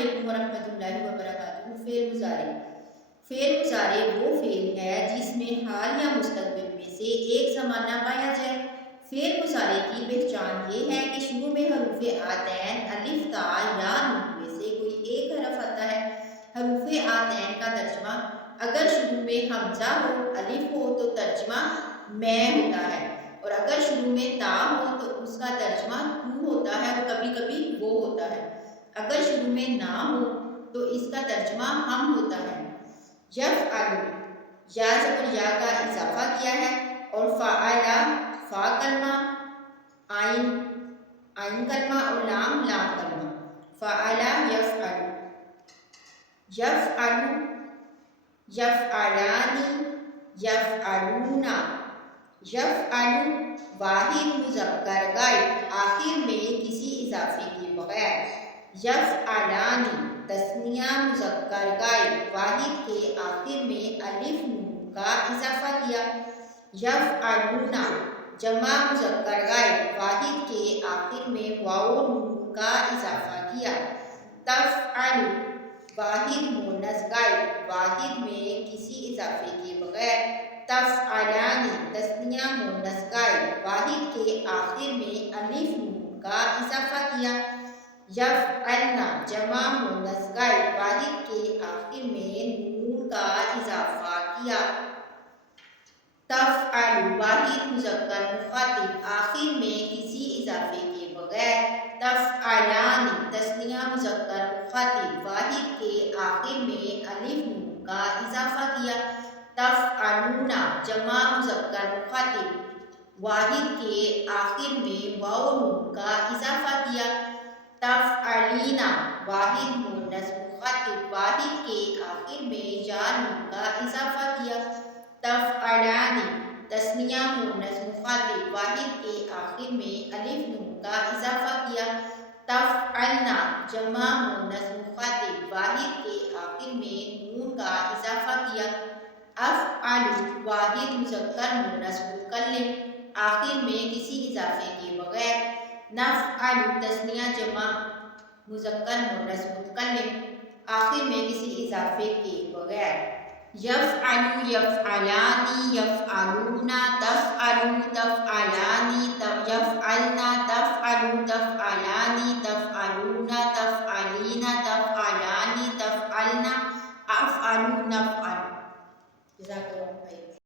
علیکم ورحمۃ اللہ وبرکاتہ۔ فعل مضارع وہ فعل ہے جس میں حال یا مستقبل میں سے ایک زمانہ پایا جائے۔ فعل مضارع کی پہچان یہ ہے کہ شروع میں حروف آتین الف تا یا نون میں سے کوئی ایک حرف آتا ہے۔ حروف آتین کا ترجمہ اگر شروع میں حمزہ ہو، الف ہو تو ترجمہ میں ہوتا ہے، اور اگر شروع میں تا ہو تو اس کا ترجمہ تو ہوتا ہے اور کبھی کبھی وہ ہوتا ہے۔ اگر شروع میں نہ ہو تو اس کا ترجمہ ہم ہوتا ہے۔ یفعلو، یا زبر یا کا اضافہ کیا ہے، اور فعلا، فا کلمہ، عین کلمہ اور لام کلمہ۔ فعلا یفعلو، یفعلو، یفعلانی، یفعلون۔ یفعلو واحد مذکر غائب آخر میں کسی اضافے کے بغیر۔ یفعلانی تثنیہ مذکر غائب واحد کے آخر میں الف نون کا اضافہ کیا۔ یفعلون جمع مذکر غائب واحد کے آخر میں واو نون کا اضافہ کیا۔ تفعل واحد مؤنث غائب واحد میں کسی اضافے کے بغیر۔ تفعلان تثنیہ مؤنث غائب واحد کے آخر میں الف نون کا اضافہ کیا۔ یفعلن جمع مؤنث غائب واحد کے آخر میں نون کا اضافہ کیا۔ تفعل واحد مذکر مخاطب آخر میں کسی اضافے کے بغیر۔ تفعلان تثنیہ مذکر مخاطب واحد کے آخر میں الف نون کا اضافہ کیا۔ تفعلون جمع مذکر مخاطب واحد کے آخر میں واو نون کا اضافہ کیا۔ تفعلین واحد مؤنث مخاطب واحد کے آخر میں یا نون کا اضافہ کیا۔ تفعلان تثنیہ مؤنث مخاطب واحد کے آخر میں الف نون کا اضافہ کیا۔ تفعلن جمع مؤنث مخاطب واحد کے آخر میں نون کا اضافہ کیا۔ افعل واحد مذکر مؤنث متکلم آخر میں کسی اضافے کے بغیر۔ نفعل تثنیہ جمع مذکر مؤنث متکلم آخر میں کسی اضافے کے بغیر۔ یفعل، یفعلان، یفعلون، تفعل، تفعلون۔